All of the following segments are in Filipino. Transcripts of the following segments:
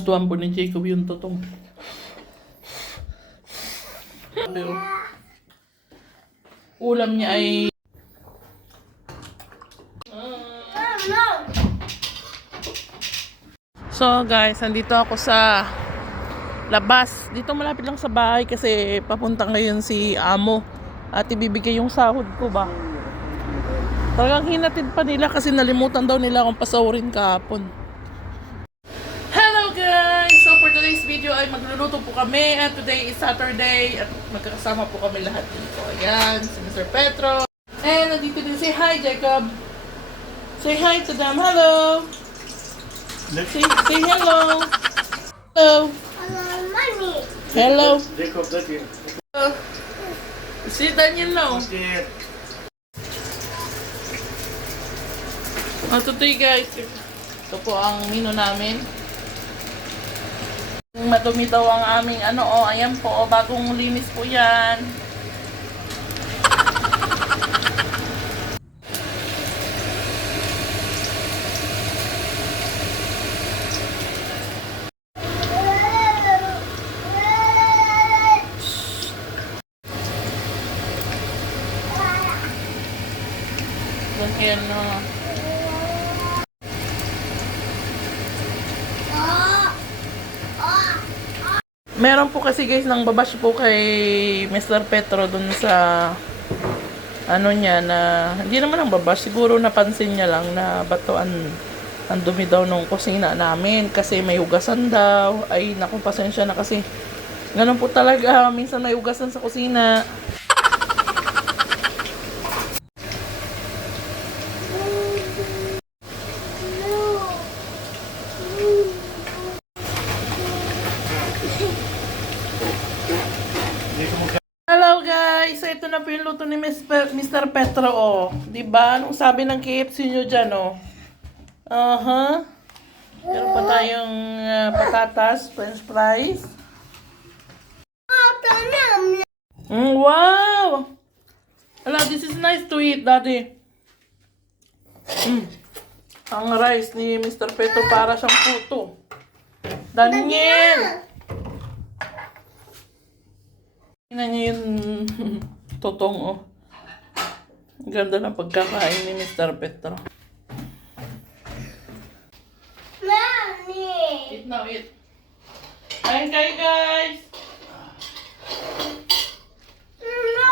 Tuwan po ni Jacob yung totong. Pero, ulam niya ay so guys, nandito ako sa labas. Dito malapit lang sa bahay kasi papunta ngayon si Amo at ibibigay yung sahod ko ba. Talagang hinatid pa nila kasi nalimutan daw nila akong pasahurin kahapon. Hello guys! So for today's video ay magluluto po kami at today is Saturday at magkakasama po kami lahat dito. Ayan, si Mr. Petro. And nandito din say hi Jacob. Say hi to them. Hello! Say hello! Hello! Hello, mommy. Hello! Jacob, dati. Si Daniel now. Today guys, ito po ang menu namin. Madumi daw ang aming ayan po, bagong linis po yan. Ganyan na. Meron po kasi guys nang babash po kay Mr. Petro dun sa niya na hindi naman ang babash, siguro napansin niya lang na bato ang dumi daw nung kusina namin kasi may hugasan daw. Ay naku, pasensya na kasi ganun po talaga, minsan may hugasan sa kusina. Hello guys! So ito na po yung luto ni Mr. Petro, oh. Diba? Anong sabi ng KFC nyo dyan, oh? Meron pa tayong patatas, french fries. Wow! Ala, this is nice to eat, daddy. Ang rice ni Mr. Petro para siyang puto. Daniel! Tingnan niyo yung totong, oh. Ang ganda ng pagkakain ni Mr. Petro. Mommy. Eat now, eat. Kain kayo, guys! No.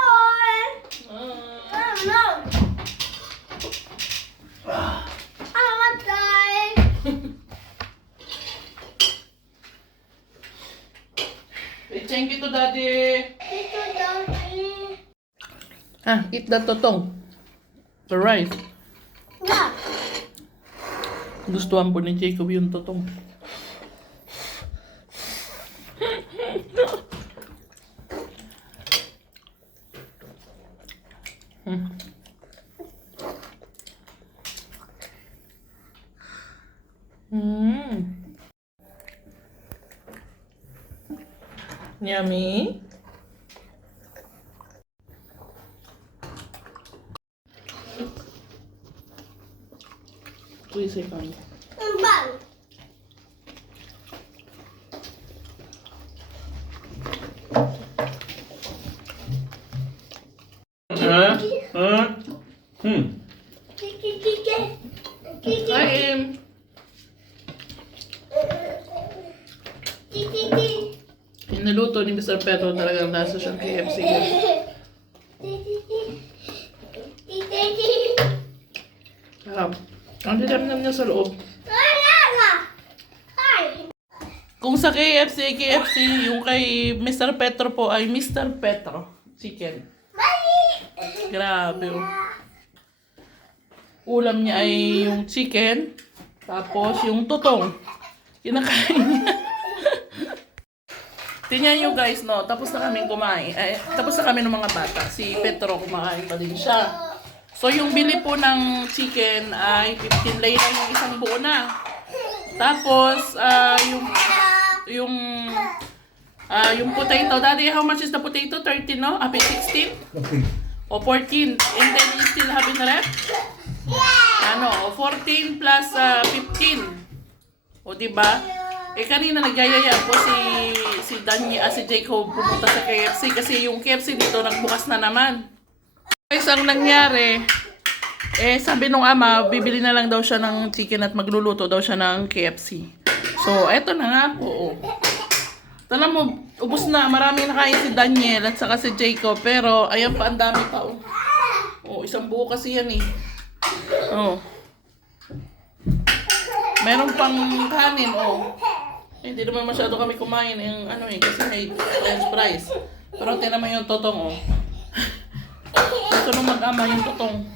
No. I want die. Thank you to daddy. Ito daddy. Eat that totong. The rice. Yeah. Gustuhan po ni Jacob yung totong. Yummy. Please say fine. Bang. Kain. Yung naluto ni Mr. Petro talagang nasa siyang KFC. Ang dinamnam niya sa loob. Kung sa KFC, yung kay Mr. Petro po ay Mr. Petro Chicken. Grabe, oh. Ulam niya ay yung chicken, tapos yung totong. Kinakain niya. Tingnan nyo guys, no? Tapos na kaming kumain. Tapos na kami ng mga bata. Si Petro kumakain pa din siya. So yung bili po ng chicken ay 15 lei lang yung isang buo na. Tapos yung potato, daddy, how much is the potato? 13, no? 16? O 14. And then you still have in the left? 14 plus 15. O diba? Eh kanina nagyayaya po si si Jacob pumunta sa KFC kasi yung KFC dito nagbukas na naman. Guys, ang nangyari, sabi nung ama, bibili na lang daw siya ng chicken at magluluto daw siya ng KFC. So, eto na nga po. Tanam mo, ubos na. Maraming nakain si Daniel at saka si Jacob. Pero, ayan pa, ang dami pa. Isang buo kasi yan eh. Meron pang kanin, Hindi naman masyado kami kumain yung kasi may French fries. Pero tinaman yung totong, Gusto nung mag-ama yung totong.